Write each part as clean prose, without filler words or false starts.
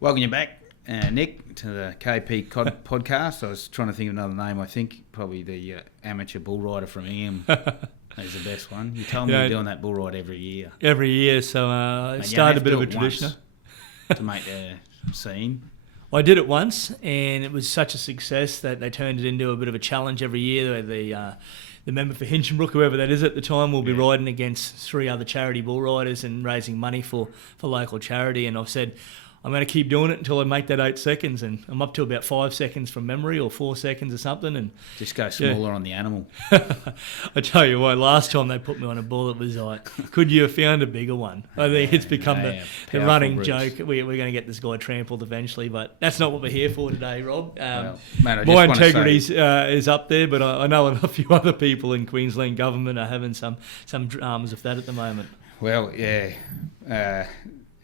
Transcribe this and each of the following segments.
Welcome you back, Nick, to the KP podcast. I was trying to think of another name. I think probably the amateur bull rider from Ingham is the best one. You told me you're doing that bull ride every year. Every year, so it started a bit of a tradition. To make a scene. I did it once, and it was such a success that they turned it into a bit of a challenge every year. The member for Hinchinbrook, whoever that is at the time, will be riding against 3 other charity bull riders and raising money for local charity. And I've said, I'm going to keep doing it until I make that 8 seconds, and I'm up to about 5 seconds from memory, or 4 seconds or something. And just go smaller on the animal. I tell you what, last time they put me on a bull, it was like, could you have found a bigger one? I think it's become the running joke. We're going to get this guy trampled eventually, but that's not what we're here for today, Rob. My integrity is up there, but I know a few other people in Queensland government are having some dramas of that at the moment. Well, yeah,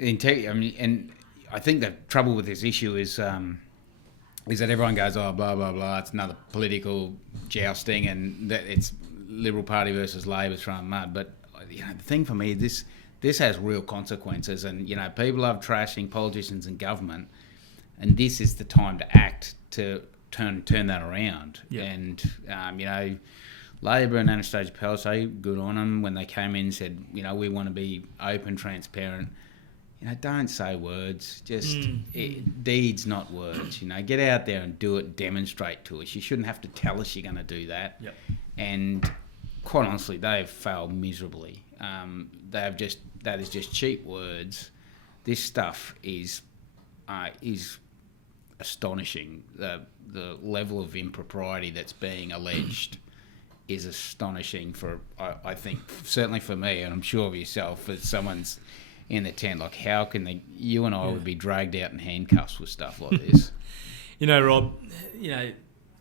integrity. I mean, and I think the trouble with this issue is that everyone goes, oh, blah, blah, blah, it's another political jousting and that it's Liberal Party versus Labor throwing mud. But the thing for me, this has real consequences, and, people love trashing politicians and government, and this is the time to act to turn that around. Yeah. And, Labor and Anastasia Palaszczuk, good on them, when they came in and said, we want to be open, transparent. Don't say words, just deeds, not words. Get out there and do it, demonstrate to us. You shouldn't have to tell us you're going to do that. Yep. And quite honestly, they've failed miserably. That is just cheap words. This stuff is astonishing. The level of impropriety that's being alleged is astonishing I think, certainly for me, and I'm sure of yourself, as someone's in the tent, like how can you and I would be dragged out in handcuffs with stuff like this? Rob,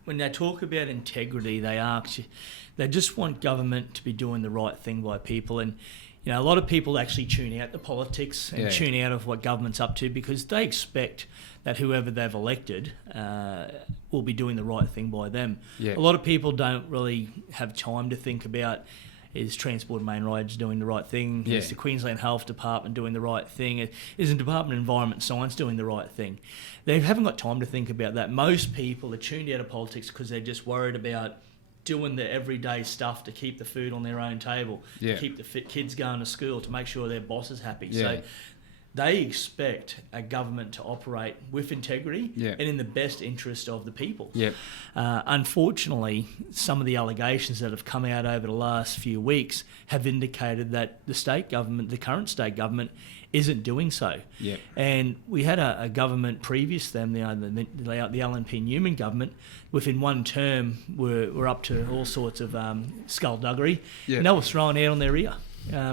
when they talk about integrity, they just want government to be doing the right thing by people. And, a lot of people actually tune out the politics and tune out of what government's up to because they expect that whoever they've elected will be doing the right thing by them. Yeah. A lot of people don't really have time to think about, is Transport and Main Roads doing the right thing? Yeah. Is the Queensland Health Department doing the right thing? Is the Department of Environment and Science doing the right thing? They haven't got time to think about that. Most people are tuned out of politics because they're just worried about doing the everyday stuff to keep the food on their own table, to keep the kids going to school, to make sure their boss is happy. Yeah. So they expect a government to operate with integrity and in the best interest of the people. Yep. Unfortunately, some of the allegations that have come out over the last few weeks have indicated that the current state government, isn't doing so. Yep. And we had a government previous to them, the LNP Newman government, within one term were up to all sorts of skullduggery, and they were thrown out on their ear.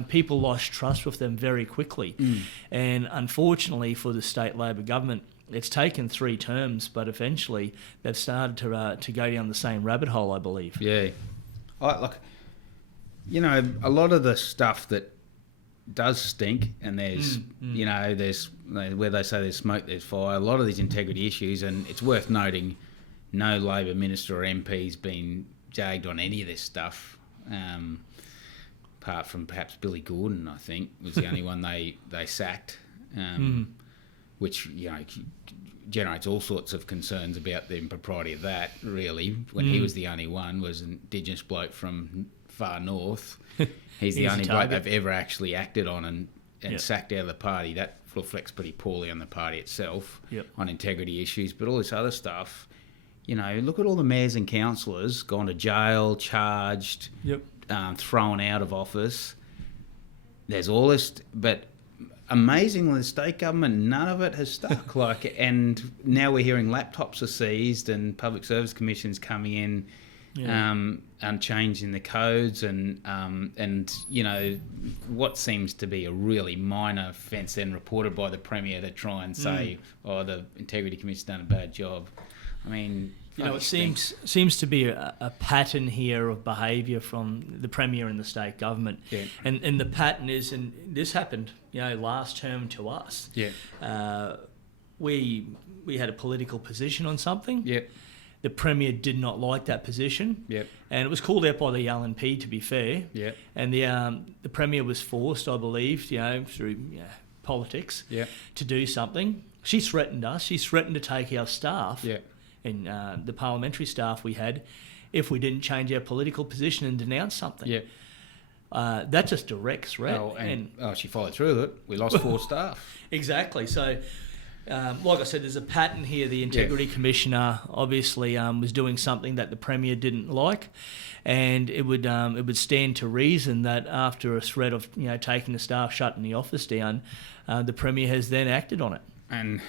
People lost trust with them very quickly. And unfortunately for the state Labor government, it's taken 3 terms, but eventually they've started to go down the same rabbit hole, I believe. Yeah. A lot of the stuff that does stink, and there's where they say there's smoke, there's fire. A lot of these integrity issues, and it's worth noting, no Labor minister or MP's been jagged on any of this stuff. Apart from perhaps Billy Gordon, I think, was the only one they sacked, which generates all sorts of concerns about the impropriety of that, really, when he was the only one, was an Indigenous bloke from far north. He's the only bloke they've ever actually acted on and sacked out of the party. That reflects pretty poorly on the party itself, on integrity issues, but all this other stuff, look at all the mayors and councillors gone to jail, charged, thrown out of office. There's all this, but amazingly, the state government, none of it has stuck. And now we're hearing laptops are seized and public service commissions coming in, and changing the codes, and what seems to be a really minor offence then reported by the Premier to try and say, the Integrity Commission's done a bad job. I mean, it seems to be a pattern here of behaviour from the Premier and the state government. Yeah. And the pattern is, and this happened, last term to us. Yeah. We had a political position on something. Yeah. The Premier did not like that position. Yep. And it was called out by the LNP, to be fair. Yep. And the Premier was forced, I believe, through politics, to do something. She threatened us. She threatened to take our staff, Yeah. and the parliamentary staff we had, if we didn't change our political position and denounce something. Yeah. That's just direct threat. She followed through with it. We lost 4 staff. Exactly. So, like I said, there's a pattern here. The Integrity Commissioner obviously was doing something that the Premier didn't like, and it would stand to reason that after a threat of taking the staff, shutting the office down, the Premier has then acted on it. And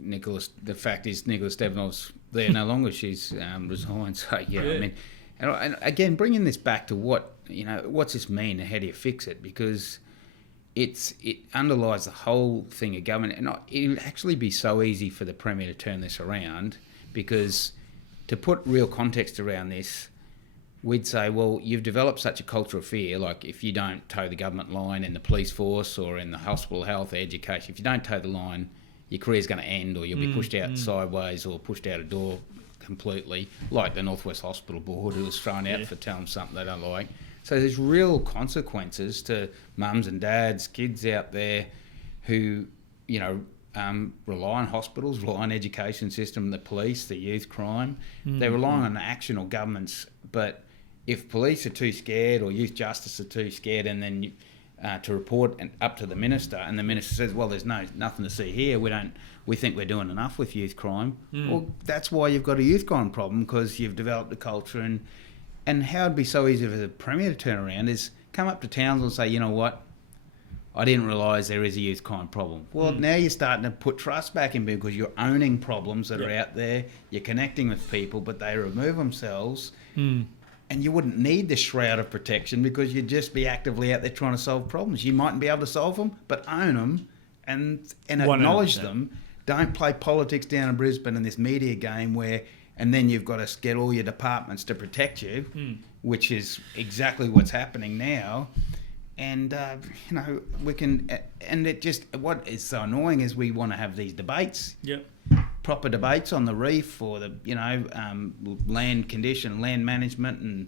Nicholas, the fact is Nicholas Devon's there no longer. She's resigned. So I mean, and again, bringing this back to what's this mean and how do you fix it? Because it underlies the whole thing of government, and it'll actually be so easy for the Premier to turn this around. Because to put real context around this, we'd say, well, you've developed such a culture of fear, like if you don't toe the government line in the police force or in the hospital, health, education, if you don't toe the line, your career's going to end, or you'll be pushed out sideways or pushed out a door completely, like the North West Hospital Board, who was thrown out for telling them something they don't like. So there's real consequences to mums and dads, kids out there who, rely on hospitals, rely on education system, the police, the youth crime. They rely on action or governments, but if police are too scared or youth justice are too scared, and then to report up to the minister, and the minister says, well, there's nothing to see here, we think we're doing enough with youth crime. Well, that's why you've got a youth crime problem, because you've developed a culture. And how it'd be so easy for the Premier to turn around is come up to Townsville and say, you know what, I didn't realise there is a youth crime problem. Well, now you're starting to put trust back in, because you're owning problems that are out there, you're connecting with people, but they remove themselves. And you wouldn't need the shroud of protection, because you'd just be actively out there trying to solve problems. You mightn't be able to solve them, but own them and acknowledge them. Don't play politics down in Brisbane in this media game and then you've got to get all your departments to protect you, which is exactly what's happening now. And, we can... And what is so annoying is we want to have these debates. Yep. Proper debates on the reef, or the land condition, land management,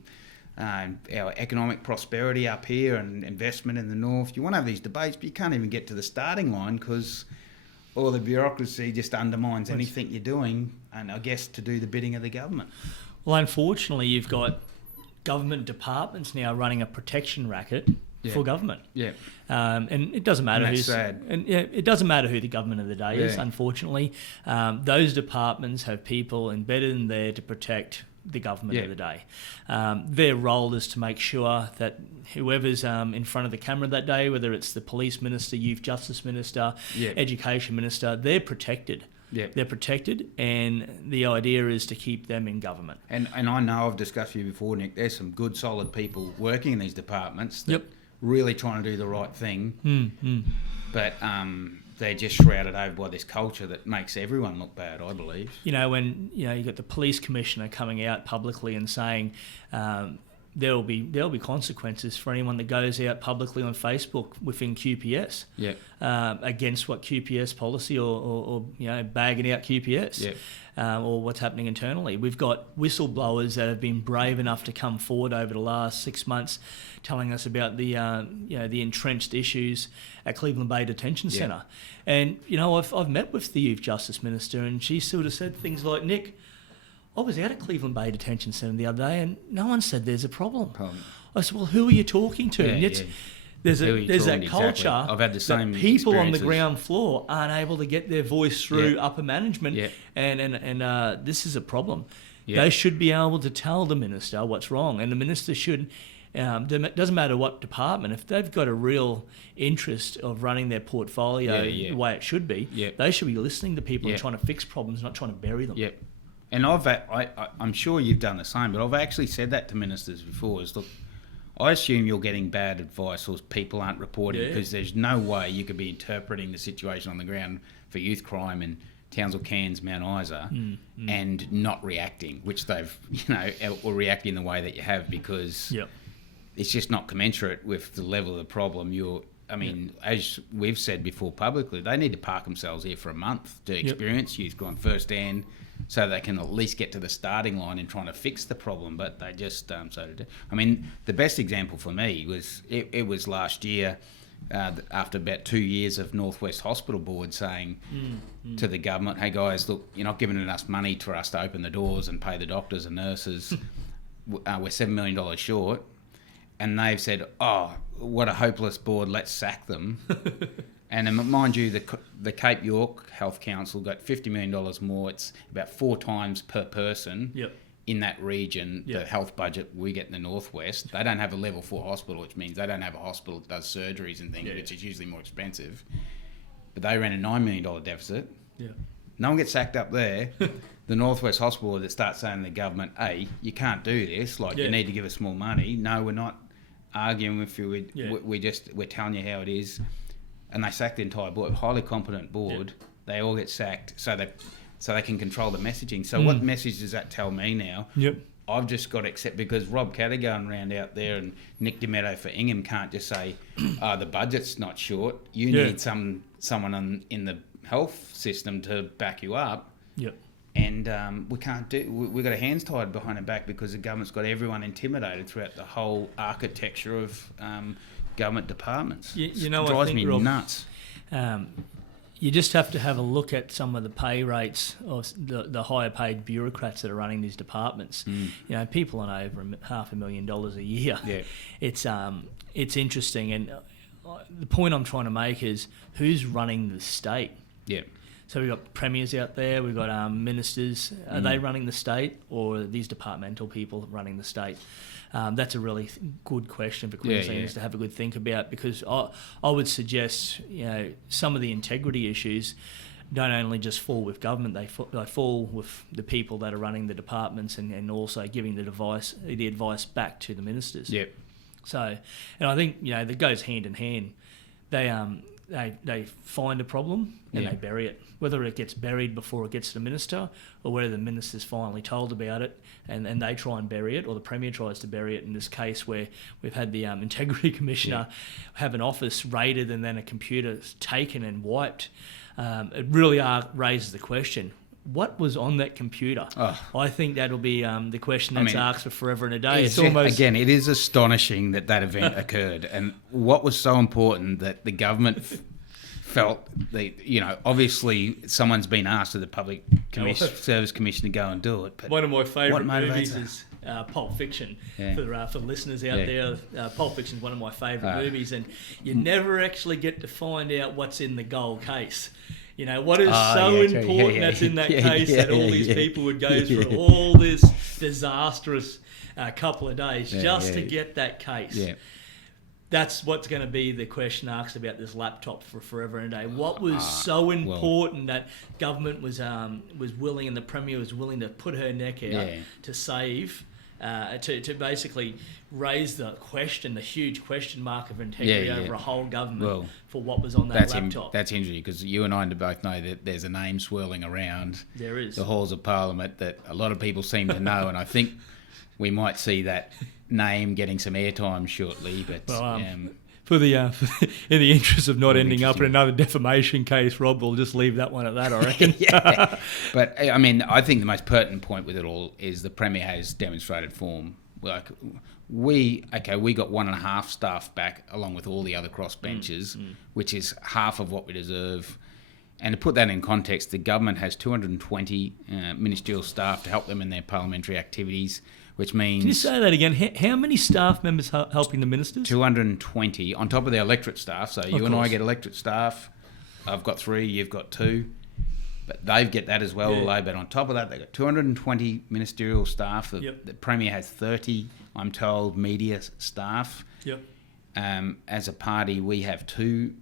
and our economic prosperity up here, and investment in the north. You want to have these debates, but you can't even get to the starting line, because all the bureaucracy just undermines anything you're doing, and I guess to do the bidding of the government. Well, unfortunately, you've got government departments now running a protection racket for government. Yeah. And it doesn't matter it doesn't matter who the government of the day is, unfortunately. Those departments have people embedded in there to protect the government of the day. Their role is to make sure that whoever's in front of the camera that day, whether it's the police minister, youth justice minister, education minister, they're protected. Yep. They're protected, and the idea is to keep them in government. And I know I've discussed with you before, Nick, there's some good solid people working in these departments that really trying to do the right thing, but they're just shrouded over by this culture that makes everyone look bad, I believe. When you got the police commissioner coming out publicly and saying there'll be consequences for anyone that goes out publicly on Facebook within QPS against what QPS policy or bagging out QPS or what's happening internally. We've got whistleblowers that have been brave enough to come forward over the last 6 months, telling us about the entrenched issues at Cleveland Bay Detention Centre. And I've met with the Youth Justice Minister, and she sort of said things like, Nick, I was out at Cleveland Bay Detention Centre the other day, and no one said there's a problem. I said, well, who are you talking to? There's that culture I've had the same that people on the ground floor aren't able to get their voice through upper management, and this is a problem. They should be able to tell the minister what's wrong, and the minister should... it doesn't matter what department, if they've got a real interest of running their portfolio the way it should be, they should be listening to people and trying to fix problems, not trying to bury them. And I'm sure you've done the same, but I've actually said that to ministers before, is, look, I assume you're getting bad advice or people aren't reporting, because there's no way you could be interpreting the situation on the ground for youth crime in Townsville, Cairns, Mount Isa and not reacting, which they've, or reacting the way that you have, because it's just not commensurate with the level of the problem. As we've said before publicly, they need to park themselves here for a month to experience youth crime firsthand, so they can at least get to the starting line in trying to fix the problem, but they just the best example for me was it was last year. after about 2 years of Northwest Hospital Board saying to the government, hey guys, look, you're not giving us money for us to open the doors and pay the doctors and nurses. We're $7 million short. And they've said, oh, what a hopeless board, let's sack them. And mind you, the Cape York Health Council got $50 million more. It's about 4 times per person. In that region, the health budget we get in the Northwest. They don't have a level 4 hospital, which means they don't have a hospital that does surgeries and things, which is usually more expensive. But they ran a $9 million deficit. No one gets sacked up there. The Northwest Hospital that starts saying to the government, hey, you can't do this, you need to give us more money. No, we're not arguing with you. We're telling you how it is. And they sacked the entire board, highly competent board. They all get sacked so they can control the messaging. So what message does that tell me now? I've just got to accept, because Rob Katter going around out there and Nick Dametto for Ingham can't just say, the budget's not short. You need someone in the health system to back you up. And we can't do. We've got our hands tied behind our back because the government's got everyone intimidated throughout the whole architecture of government departments. You know, it drives me Rob, nuts. You just have to have a look at some of the pay rates of the higher paid bureaucrats that are running these departments. You know, people on over $500,000 a year. It's interesting, and the point I'm trying to make is who's running the state. So we've got premiers out there, we've got ministers. Are they running the state, or are these departmental people running the state? That's a really good question for Queenslanders to have a good think about, because I would suggest, you know, some of the integrity issues don't only just fall with government, they fall with the people that are running the departments and also giving the advice back to the ministers. So, and I think, you know, that goes hand in hand. They find a problem and they bury it. Whether it gets buried before it gets to the minister, or whether the minister's finally told about it and they try and bury it, or the Premier tries to bury it, in this case where we've had the Integrity Commissioner have an office raided and then a computer taken and wiped, it really raises the question, what was on that computer? I think that'll be the question that's asked for forever and a day. It's almost... Again, it is astonishing that event occurred. And what was so important that the government felt, you know, obviously someone's been asked to the Public Service Commission to go and do it. But one of my favourite movies is Pulp Fiction. For the listeners out there, Pulp Fiction is one of my favourite movies, and you never actually get to find out what's in the gold case. You know, what is important that's in that case that all these people would go through all this disastrous couple of days just to get that case. That's what's going to be the question asked about this laptop for forever and a day. What was so important that government was willing, and the Premier was willing to put her neck out to save, to basically raise the huge question mark of integrity over a whole government for what was on that laptop. That's interesting, because you and I both know that there's a name swirling around the halls of Parliament that a lot of people seem to know, and I think we might see that name getting some airtime shortly. But in the interest of not ending up in another defamation case, Rob, we'll just leave that one at that, I reckon. But I mean, I think the most pertinent point with it all is the Premier has demonstrated form. Like, we got 1.5 staff back, along with all the other crossbenchers, which is half of what we deserve. And to put that in context, the government has 220 ministerial staff to help them in their parliamentary activities, which means... Can you say that again? How many staff members helping the ministers? 220 on top of their electorate staff. So you and I get electorate staff. I've got 3, you've got 2. But they get that as well, But on top of that, they've got 220 ministerial staff. The Premier has 30, I'm told, media staff. As a party, we have 2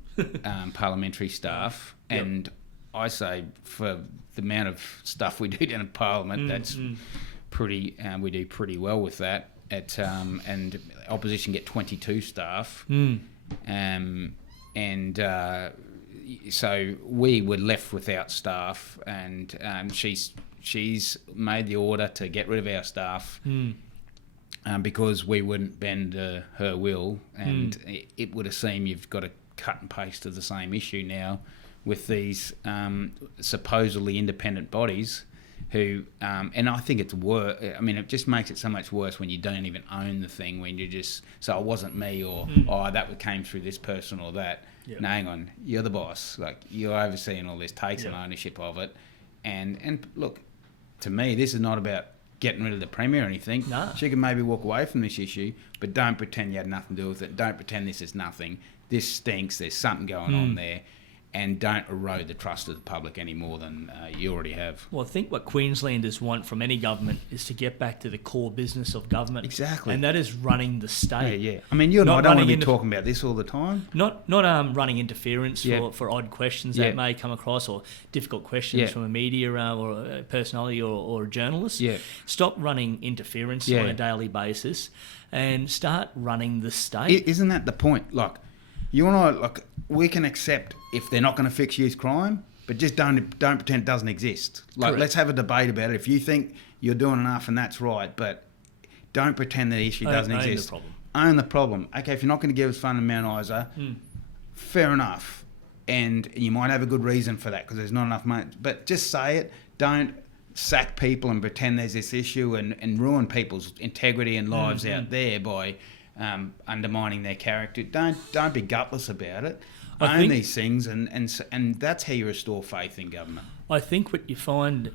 parliamentary staff. And I say, for the amount of stuff we do down in Parliament, that's pretty. We do pretty well with that. And opposition get 22 staff. So we were left without staff, and she's made the order to get rid of our staff because we wouldn't bend her will, and it would have seemed you've got to cut and paste to the same issue now with these supposedly independent bodies who, and I think it's worse. I mean, it just makes it so much worse when you don't even own the thing, when you just say, it wasn't me, or, that came through this person or that. Yep. No, hang on, you're the boss. Like, you're overseeing all this, take some ownership of it. And look, to me, this is not about getting rid of the Premier or anything. No. She can maybe walk away from this issue, but don't pretend you had nothing to do with it. Don't pretend this is nothing. This stinks. There's something going on there. And don't erode the trust of the public any more than you already have. Well, I think what Queenslanders want from any government is to get back to the core business of government. Exactly. And that is running the state. Yeah. I mean, you and I don't want to be talking about this all the time. Not running interference for odd questions that may come across, or difficult questions from a media or a personality or a journalist. Yeah. Stop running interference on a daily basis and start running the state. Isn't that the point? Like, you and I, we can accept if they're not going to fix youth crime, but just don't pretend it doesn't exist. Like, Correct. Let's have a debate about it. If you think you're doing enough and that's right, but don't pretend the issue doesn't exist. Own the problem. Okay, if you're not going to give us funding Mount Isa, fair enough. And you might have a good reason for that because there's not enough money. But just say it. Don't sack people and pretend there's this issue and ruin people's integrity and lives out there by undermining their character. Don't be gutless about it. Own these things, and that's how you restore faith in government. I think what you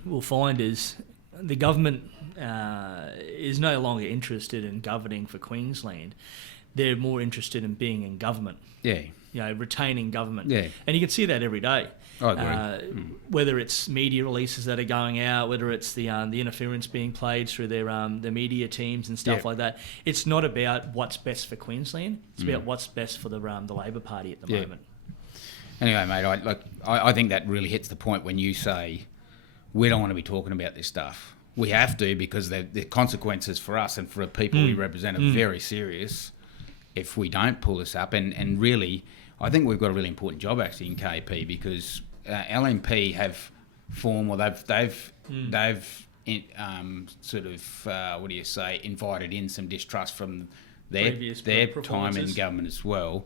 will find is the government is no longer interested in governing for Queensland. They're more interested in being in government. Yeah. Retaining government. Yeah. And you can see that every day. I agree. Whether it's media releases that are going out, whether it's the interference being played through their media teams and stuff like that, it's not about what's best for Queensland. It's about what's best for the Labor Party at the moment. Anyway, mate, I think that really hits the point when you say we don't want to be talking about this stuff. We have to, because the consequences for us and for the people we represent are very serious if we don't pull this up. And really, I think we've got a really important job actually in KP, because LNP have formed, or they've invited in some distrust from their time in government as well.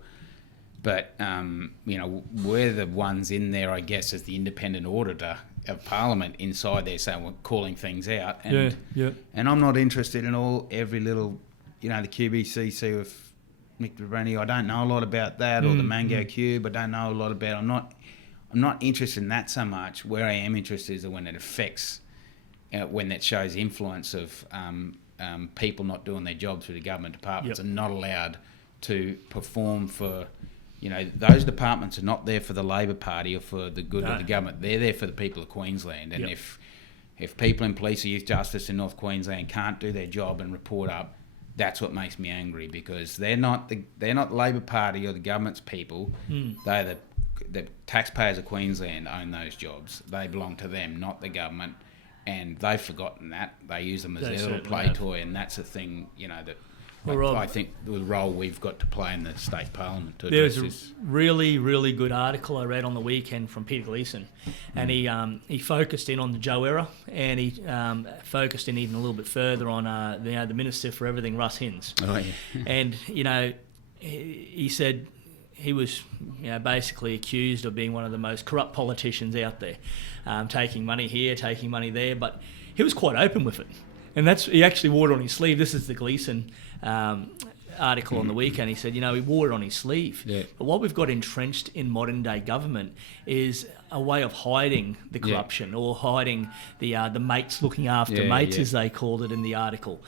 But we're the ones in there, I guess, as the independent auditor of Parliament inside there, saying we're calling things out. And and I'm not interested in every little, the QBCC with Mick Brani. I don't know a lot about that, or the Mango Cube. I don't know a lot about. I'm not interested in that so much. Where I am interested is when it affects, when that shows influence of people not doing their job through the government departments and not allowed to perform for. Those departments are not there for the Labor Party or for the good of the government. They're there for the people of Queensland. And if people in police or youth justice in North Queensland can't do their job and report up, that's what makes me angry, because they're not the Labor Party or the government's people. They're the taxpayers of Queensland own those jobs. They belong to them, not the government. And they've forgotten that. They use them as their little play toy, and that's the thing, that... I think the role we've got to play in the state parliament to address this. There's a really, really good article I read on the weekend from Peter Gleeson, and he focused in on the Joe era, and he focused in even a little bit further on the Minister for Everything, Russ Hinds. Oh, yeah. And he said he was basically accused of being one of the most corrupt politicians out there, taking money here, taking money there, but he was quite open with it. And he actually wore it on his sleeve. This is the Gleeson article on the weekend. He said, he wore it on his sleeve. Yeah. But what we've got entrenched in modern day government is a way of hiding the corruption or hiding the mates looking after mates, as they called it in the article.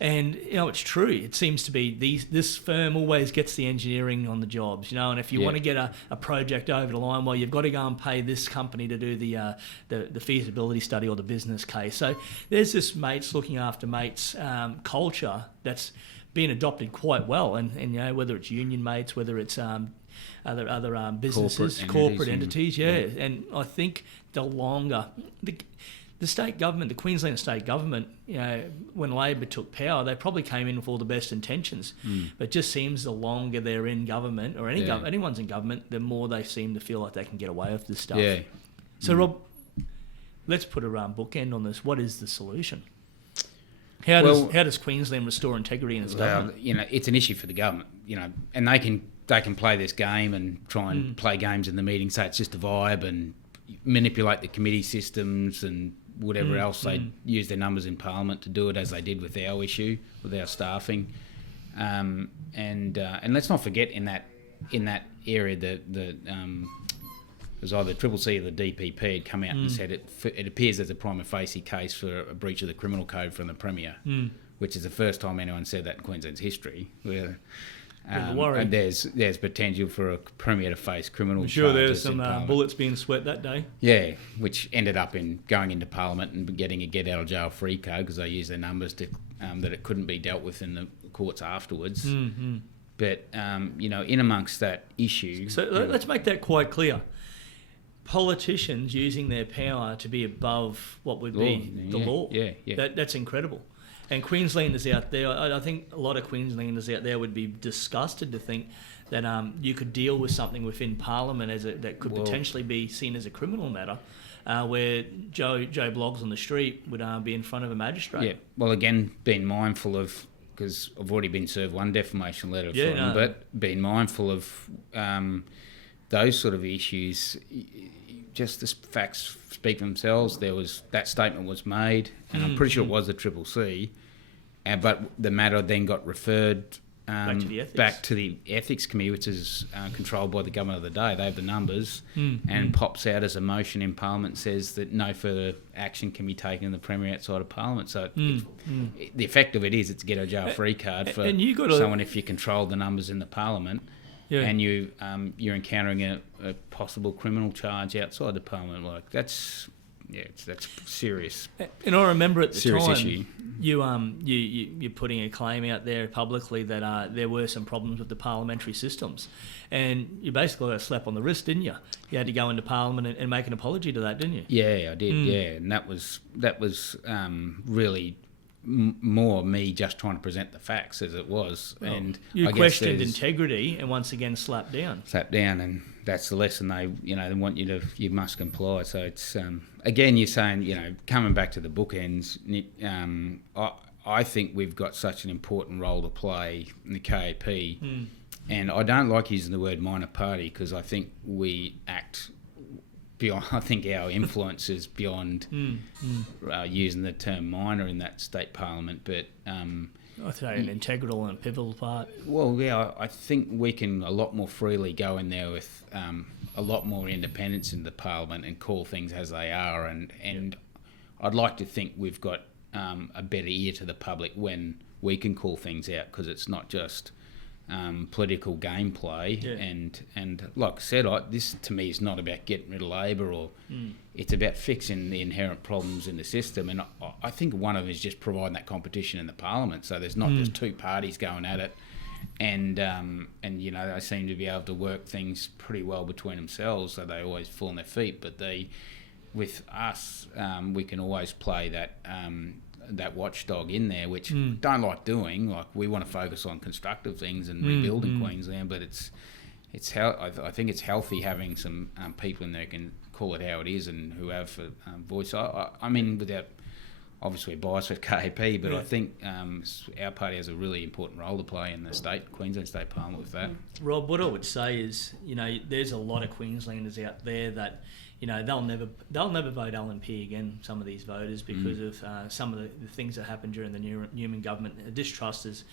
And, it's true. It seems to be this firm always gets the engineering on the jobs, and if you want to get a project over the line, well, you've got to go and pay this company to do the feasibility study or the business case. So there's this mates looking after mates culture that's been adopted quite well. And whether it's union mates, whether it's other businesses, corporate entities, And I think the longer... The state government, the Queensland state government, when Labor took power, they probably came in with all the best intentions. But it just seems the longer they're in government, or anyone's in government, the more they seem to feel like they can get away with this stuff. Yeah. So, Rob, let's put a bookend on this. What is the solution? How does Queensland restore integrity in its government? It's an issue for the government, and they can play this game and try and play games in the meeting, say it's just a vibe, and manipulate the committee systems and whatever else they use their numbers in Parliament to do it, as they did with our issue, with our staffing. And let's not forget in that area that it was either Triple C or the DPP had come out and said it appears there's a prima facie case for a breach of the criminal code from the Premier, which is the first time anyone said that in Queensland's history. Where, and there's potential for a Premier to face criminal charges. I'm sure there's some bullets being sweat that day. Yeah, which ended up in going into Parliament and getting a get out of jail free code because they used their numbers to that it couldn't be dealt with in the courts afterwards. But in amongst that issue, so let's make that quite clear. Politicians using their power to be above what would be the law. Yeah. That's incredible. And Queenslanders out there, I think a lot of Queenslanders out there would be disgusted to think that you could deal with something within Parliament that could potentially be seen as a criminal matter, where Joe Bloggs on the street would be in front of a magistrate. Yeah. Well, again, being mindful of, because I've already been served one defamation letter from them, but being mindful of those sort of issues. Just the facts speak for themselves. That statement was made, and I'm pretty sure it was the Triple C, but the matter then got referred back to the Ethics Committee, which is controlled by the government of the day. They have the numbers, and pops out as a motion in Parliament, says that no further action can be taken in the Premier outside of Parliament. So the effect of it is it's a get a jail free card for someone if you control the numbers in the Parliament. Yeah. And you're encountering a possible criminal charge outside the Parliament. Like that's serious. And I remember at the time issue. you're putting a claim out there publicly that there were some problems with the parliamentary systems, and you basically got a slap on the wrist, didn't you? You had to go into Parliament and make an apology to that, didn't you? Yeah, I did. Yeah, and that was really. More me just trying to present the facts as it was, and you questioned integrity, and once again slapped down, and that's the lesson they want you must comply. So it's again, you're saying coming back to the bookends. I think we've got such an important role to play in the KAP, and I don't like using the word minor party because I think we act. Beyond, I think our influence is beyond using the term minor in that state parliament, but I'd say an integral and pivotal part. Well, yeah, I think we can a lot more freely go in there with a lot more independence in the parliament and call things as they are, and I'd like to think we've got a better ear to the public when we can call things out because it's not just political gameplay, and like I said, this to me is not about getting rid of Labor or it's about fixing the inherent problems in the system, and I think one of them is just providing that competition in the Parliament, so there's not just two parties going at it, and they seem to be able to work things pretty well between themselves, so they always fall on their feet, but with us, we can always play that watchdog in there, which don't like doing. Like we want to focus on constructive things and rebuilding Queensland, but I think it's healthy having some people in there who can call it how it is and who have a voice. I mean, without obviously bias with KAP, but I think our party has a really important role to play in the Queensland State Parliament with that. Rob, what I would say is, there's a lot of Queenslanders out there that they'll never vote LNP again, some of these voters, because of some of the things that happened during the Newman government. Distrust is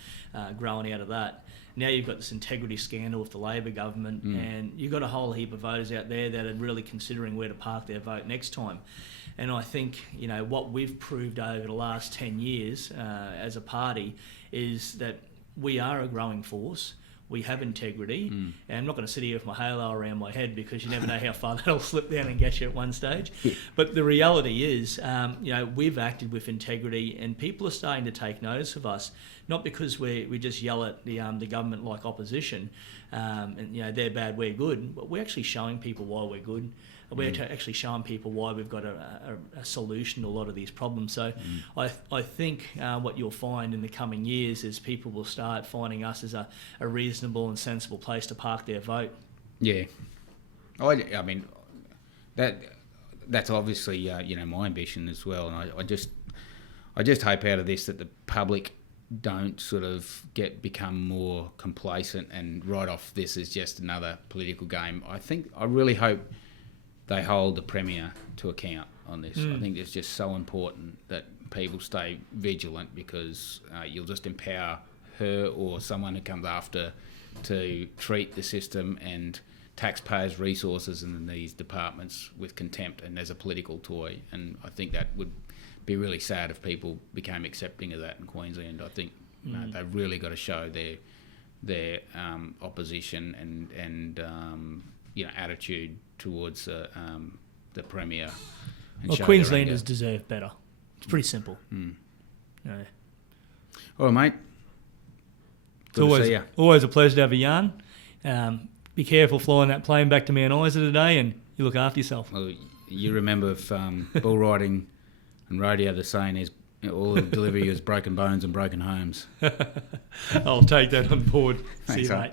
growing out of that. Now you've got this integrity scandal with the Labor government, and you've got a whole heap of voters out there that are really considering where to park their vote next time. And I think, what we've proved over the last 10 years as a party is that we are a growing force. We have integrity, and I'm not going to sit here with my halo around my head because you never know how far that'll slip down and get you at one stage. But the reality is, we've acted with integrity, and people are starting to take notice of us, not because we just yell at the government like opposition, and they're bad, we're good, but we're actually showing people why we're good. We're actually showing people why we've got a solution to a lot of these problems. So I think what you'll find in the coming years is people will start finding us as a reasonable and sensible place to park their vote. Yeah. I mean, that's obviously, my ambition as well. And I just hope out of this that the public don't sort of become more complacent and write off this as just another political game. I really hope they hold the Premier to account on this. I think it's just so important that people stay vigilant, because you'll just empower her or someone who comes after to treat the system and taxpayers' resources in these departments with contempt and as a political toy. And I think that would be really sad if people became accepting of that in Queensland. I think they've really got to show their opposition and attitude towards the Premier. Well, Queenslanders deserve better. It's pretty simple. No. All right, mate. Good to see you. Always a pleasure to have a yarn. Be careful flying that plane back to Mount Isa today, and you look after yourself. Well, you remember if bull riding and rodeo, the saying is all the delivery is broken bones and broken homes. I'll take that on board. Thanks, See you, mate.